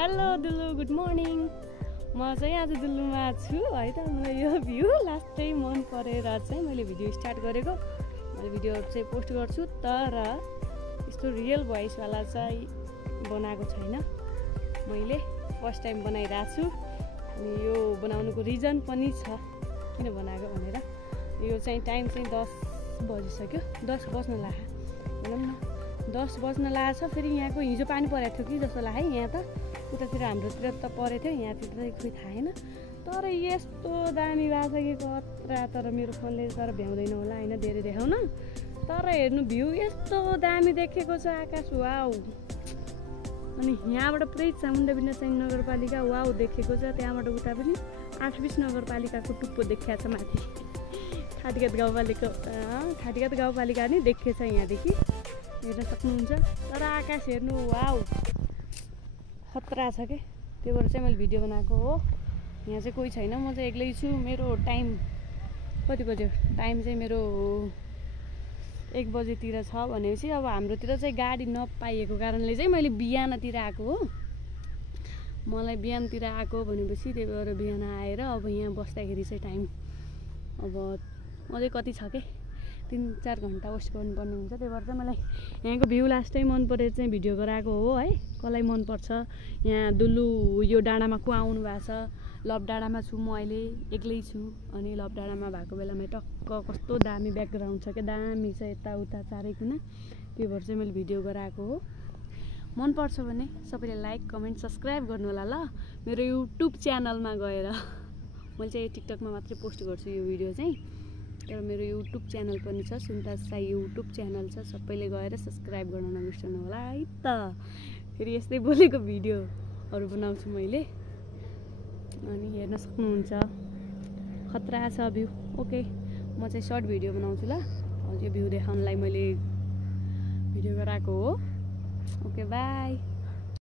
Hello Dullu, good morning. म चाहिँ आज दुल्लुमा छु है त। मलाई यो भ्यू लास्टै मन परेर चाहिँ मैले भिडियो स्टार्ट गरेको। मैले भिडियोहरू चाहिँ पोस्ट गर्छु, तर यस्तो रियल भोइसवाला चाहिँ बनाएको छैन। मैले फर्स्ट टाइम बनाइरहेको छु अनि यो बनाउनुको रिजन पनि छ किन बनाएको भनेर। यो चाहिँ टाइम चाहिँ 10 बजिसक्यो, 10 बज्न लाग्यो भनौँ न, 10 बज्न लागेको छ। फेरि यहाँको हिजो पानी परेको थियो कि जस्तो लाग्यो। यहाँ त उतातिर हाम्रोतिर त परेको थियो, यहाँतिर चाहिँ खोइ थाहा छैन। तर यस्तो दामी भएको छ कि कत्रा। तर मेरो फोनले तर भ्याउँदैन होला होइन, धेरै देखाउन। तर हेर्नु भ्यू यस्तो दामी देखेको छ आकाश, वाउ। अनि यहाँबाट पुरै चामुण्डा बिनासाङ नगरपालिका वाउ देखेको छ। त्यहाँबाट उता पनि 8-20 नगरपालिकाको टुप्पो देखिएको छ माथि। ठाटीघाट गाउँपालिका नि देखिएको छ यहाँदेखि, हेर्न सक्नुहुन्छ। तर आकाश हेर्नु वाउ, खतरा छ के। त्यो भएर चाहिँ मैले भिडियो बनाएको हो। यहाँ चाहिँ कोही छैन, म चाहिँ एक्लै छु। मेरो टाइम कति बज्यो? टाइम चाहिँ मेरो 1 बजेतिर छ भनेपछि अब हाम्रोतिर चाहिँ गाडी नपाइएको कारणले चाहिँ मैले बिहानतिर आएको हो। मलाई बिहानतिर आएको भनेपछि त्यही भएर बिहान आएर अब यहाँ बस्दाखेरि चाहिँ टाइम अब अझै कति छ के, 3-4 घन्टा वेस्ट गर्नुपर्ने हुन्छ। त्यही भएर चाहिँ मलाई यहाँको भ्यू लास्टै मन परेर चाहिँ भिडियो गराएको हो है। कसलाई मनपर्छ? यहाँ दुल्लु यो डाँडामा को आउनु भएको छ? लभ डाँडामा छु म अहिले, एक्लै छु। अनि लभ डाँडामा भएको बेलामा टक्क कस्तो दामी ब्याकग्राउन्ड छ क्या, दामी छ यताउता चारैकुना। त्यो भएर चाहिँ मैले भिडियो गराएको हो। मनपर्छ भने सबैले लाइक, कमेन्ट, सब्सक्राइब गर्नु होला ल। मेरो युट्युब च्यानलमा गएर मैले चाहिँ टिकटकमा मात्रै पोस्ट गर्छु यो भिडियो चाहिँ, तर मेरो युट्युब च्यानल पनि छ, सुन्ताज साई युट्युब च्यानल छ। सबैले गएर सब्सक्राइब गर्न नबिर्सनु होला है त। फेरि यस्तै बोलेको भिडियोहरू बनाउँछु मैले, अनि हेर्न सक्नुहुन्छ। खतरा छ भ्यू। ओके, म चाहिँ सर्ट भिडियो बनाउँछु ल। यो भ्यू देखाउनलाई मैले भिडियो गराएको हो। Okay, by.